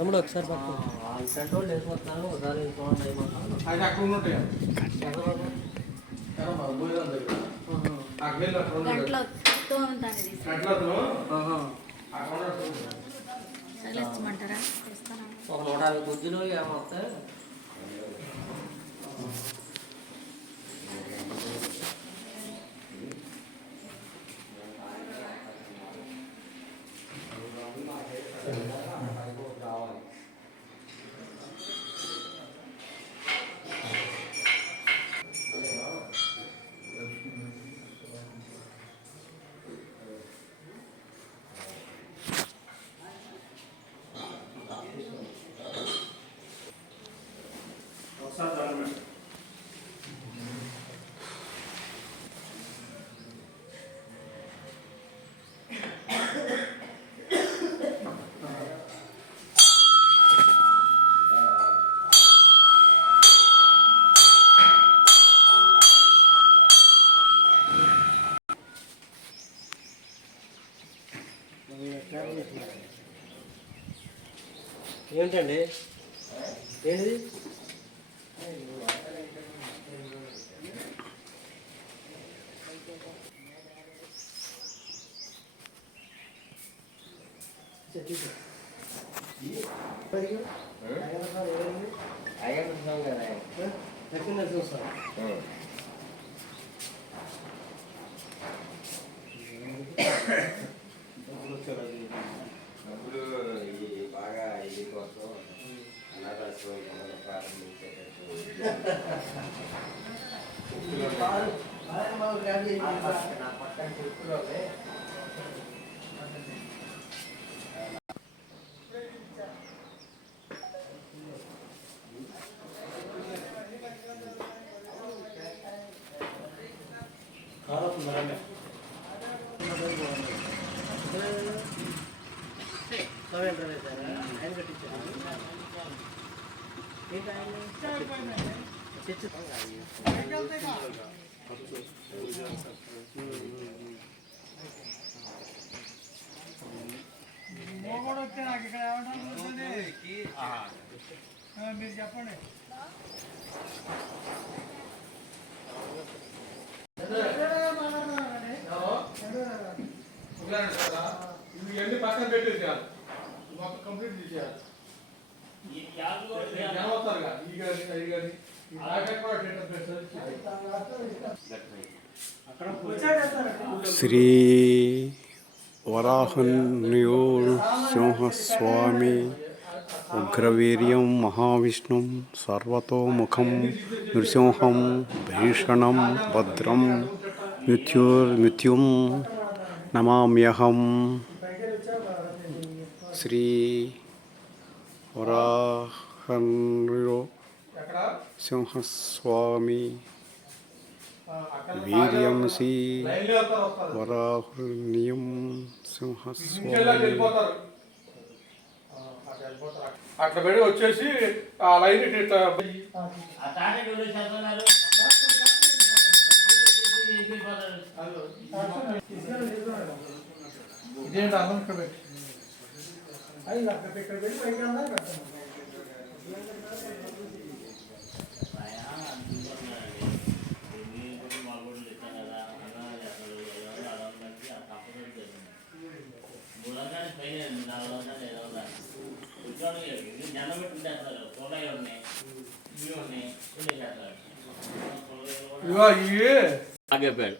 తమ్ముడు ఒకసారి కంట్రోల్ లేకపోతున్నాను ఒకసారి అది అక్కడ ఉంటాయి ఒక 150 గుజ్జులు ఏమవుతాయి. ఏంటండి ఏంటిది? బాగా ఇది కోసం అనాథాశ్రమం ప్రారంభించేటట్టు నా పక్కన చెప్పులోనే మీరు చెప్పండి. ఇవన్నీ పక్కన పెట్టేసేయాలి, మొత్తం కంప్లీట్ చేసేయాలి. శ్రీ వరాహన్యోసింహస్వామి ఉగ్రవీర్యం మహావిష్ణుం సర్వతోముఖం నృసింహం భీషణం భద్రం మృత్యుం నమామ్యహం. శ్రీ వరాహన్యోసింహస్వామి వీర్యం శ్రీ వరాహన్యం సింహస్వామి. అట్లా పెట్టి వచ్చేసి ఆ లైన్ ఇదేంటి అన్నం ఇక్కడ పెట్టి ఇక్కడ పెట్టి పైకి ఆగే పేరు.